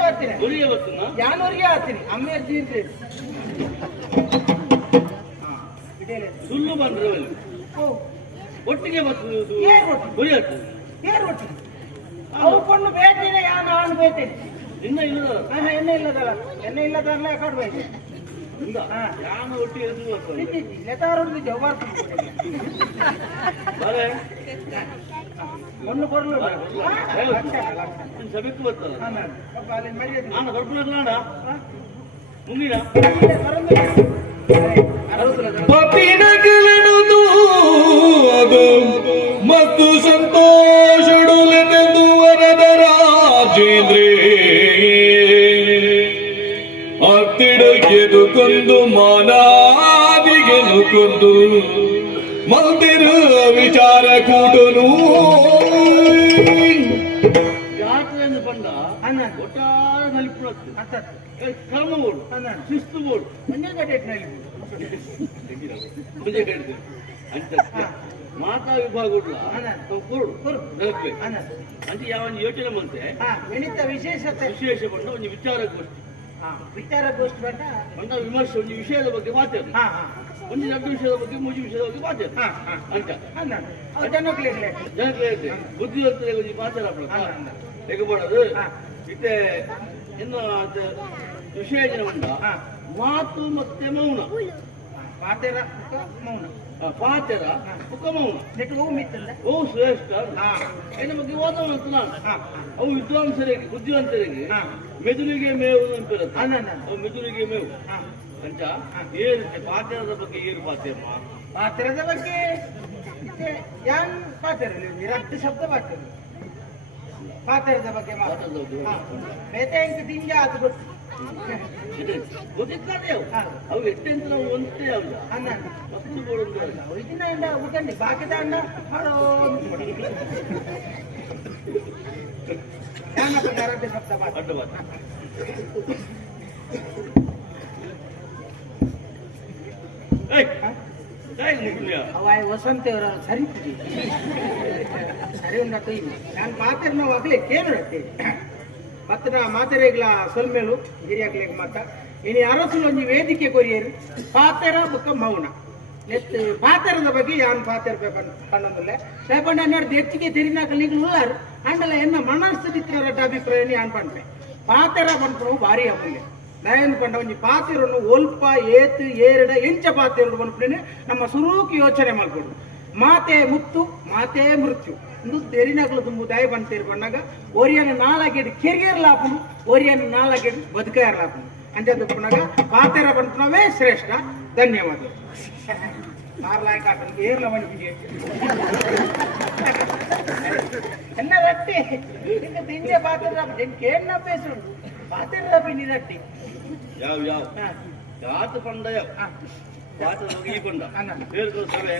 ಮತ್ತೆ ಬರ್ತೀನಿ ಊರಿಗೆ ಬರ್ತೀನ ಜಾನೂರಿಗೆ ಆಗ್ತೀನಿ ಅಮ್ಮ ಅರ್ಜಿ ಸುಳ್ಳು ಬಂದ್ರೆ ಒಟ್ಟಿಗೆ ಬರ್ತದೆ ಅವು ಕೊಂಡು ಬೇಟೇನೆ ನಾನು ಬೇಟೇನೆ ಇನ್ನ ಇಲ್ಲ ಎಣ್ಣೆ ಇಲ್ಲದಲ್ಲ ಎಣ್ಣೆ ಇಲ್ಲದಲ್ಲ ಕಾಡ್ಬೇಕು ಯಾನ ಒಟ್ಟಿಗೆ ಒಂದು ಬರಲು ಸಭೆಗೆ ಬರ್ತಲ್ಲ ನಾನು ದೊಡ್ಡ ಮುಂದಿನ ಅದು ಮತ್ತು ಸಂತೋಷಡುಲೆಂದು ವರದ ರಾಜೇಂದ್ರೇ ಅತ್ತಿಡಗೆದು ಕೊಂದು ಮಾನಾದಿಗೆನು ಕೊಂದು ಮಂದಿರ ವಿಚಾರ ಕೂಟನು ಜಾತ್ರೆಯನ್ನು ಬಂದ ಒಟ್ಟಾರೆ ನಲಿಪುರತ್ತು ಕ್ರಮಗಳು ಶಿಸ್ತುಗಳು ಮುಂದೆ ಕಟ್ಟಿದ್ರು ಅಂತ ಮಾತಾ ವಿಭಾಗಗಳು ಅಂತ ಯಾವ ಯೋಚನೆ ಬಂತೆ ವಿಶೇಷ ಬಂದ ಒಂದು ವಿಚಾರಗೋಷ್ಠಿ ಬಂದ ವಿಮರ್ಶೆ ಒಂದು ವಿಷಯದ ಬಗ್ಗೆ ಮಾತಾಡ ಒಂದು ದೊಡ್ಡ ವಿಷಯದ ಬಗ್ಗೆ ಮೂಜಿ ವಿಷಯದ ಬಗ್ಗೆ ಮಾತಾಡ ಅಂತ ಜನಕ್ಕೆ ಬುದ್ಧಿವಂತರಿಗೆ ಒಂದು ಮಾತಾಡೋದು ತೆಗಬಾರದು ಇತ್ತೆ ಇನ್ನು ವಿಷಯ ಉಂಟ ಮಾತು ಮತ್ತೆ ಮೌನ ಪಾತೆರ ಮೌನ ಪಾತೆರ ಮುಖ ಮೌನ ಓ ಶ್ರೇಷ್ಠ ಇನ್ನು ಬಗ್ಗೆ ಓದೋಣ ಅಂತ ನಾನು ಅವು ವಿದ್ವಾಂಸರಿಗೆ ಬುದ್ಧಿವಂತರಿಗೆ ಮೆದುಳಿಗೆ ಮೇವು ಅಂತಿರುತ್ತೆ ಅವು ಮೆದುಳಿಗೆ ಮೇವು ಅಂತ ಏನು ಪಾತೆರದ ಬಗ್ಗೆ ಏನು ಪಾತೆರದ ಬಗ್ಗೆ ಯಾನ್ ಪಾತೆರ ರದ್ದು ಶಬ್ದ ಪಾತೆರ ಪಾತೆರದ ಬಗ್ಗೆ ಬೇತೆ ಇಂಕ ತಿಂಜ ಅದು ಗೊತ್ತು ಗೊತ್ತಿರ್ತದೆ ಅವು ಎಷ್ಟೆಂತ ನಾವು ಒಂದೇ ಅಲ್ಲ ಮಸ್ತು ಇದನ್ನ ಅಂಡ ಉಗಂಡಿ ಬಾಕಿದ ಅಂಡ ಹಾಡೋ ರದ್ದು ಶಬ್ದ ಅಡ್ಡವಾದ ಅವಾಯ್ ವಸಂತೇವರ ಸರಿ ಸರಿ ಉಂಡತ್ತು ನಾನು ಪಾತ್ರ ನಾವು ಆಗ್ಲಿ ಕೇಳತ್ತೆ ಪತ್ರ ಮಾತೆರೆಗ್ಲ ಸೊಲ್ಮೇಲು ಹಿರಿಯಾಗ್ಲಿಗೆ ಮಾತ ಇನ್ನು ಅರಸು ಒಂದು ವೇದಿಕೆ ಕೊರಿಯರು ಪಾತೆರ ಬುಕ್ಕ ಮೌನ ನೆತ್ ಪಾತೆರದ ಬಗ್ಗೆ ಯಾನ್ ಪಾತೆರ ಪಣ್ಣೊಂದಿಲ್ಲ ಲೇಪಂಡ ಹನ್ನೆರಡು ಹೆಚ್ಚಿಗೆ ತೆರಿನಾಕಲಿಗೆ ಉಳ್ಳಾರು ಅಂಡಲ ಎನ್ನ ಮನಸ್ಸಿತ್ರ ಅಭಿಪ್ರಾಯ ಯಾನ್ ಪಂಡ್ರೆ ಪಾತೆರ ಪಂಡ್ರು ಭಾರಿ ಅಮೂಲ್ಯ ನಯನ್ ಪಂಡ ಒಂಜಿ ಪಾತೆರನ್ನು ಒಲ್ಪ ಏತು ಏರಡ ಎಂಚ ಪಾತೆರಡು ಪಂಡ್ರೆ ನಮ್ಮ ಸುರೂಕಿ ಯೋಚನೆ ಮಾಡ್ಕೊಡು ಮಾತೆ ಮುತ್ತು ಮಾತೆ ಮೃತ್ಯು ಇಂದು ತೆರಿನಾಕಲು ತುಂಬ ದಯ ಬಂತೇರು ಬಂದಾಗ ಒರಿಯನ ನಾಲಾಗೆಡು ಕೆರಿಯರ್ಲಾಪನು ಒರಿಯನ ನಾಲಾಗೆಡು ಬದುಕರ್ಲಾಪನು ಅಂಚದು ಪುನಗ ಪಾತೆರ ಬಂತನವೇ ಶ್ರೇಷ್ಠ ಧನ್ಯವಾದ ಮಾರ್ಲಾಯ್ ಕಾಟನ್ ಏರ್ಲ ಮನಿಗೆ ಎನ್ನ ರಟ್ಟಿ ನಿಂಗೆ ತಿಂದೆ ಪಾತೆರ ಕೇನ್ನ ಬೇಸು ಪಾತೆರ ಬಿನಿ ರಟ್ಟಿ ಯಾವ ಯಾವ ಜಾತ ಪಂಡ ಪಾತ್ರ ಈ ಪಂಡ ಬೇರೆ ಸಭೆ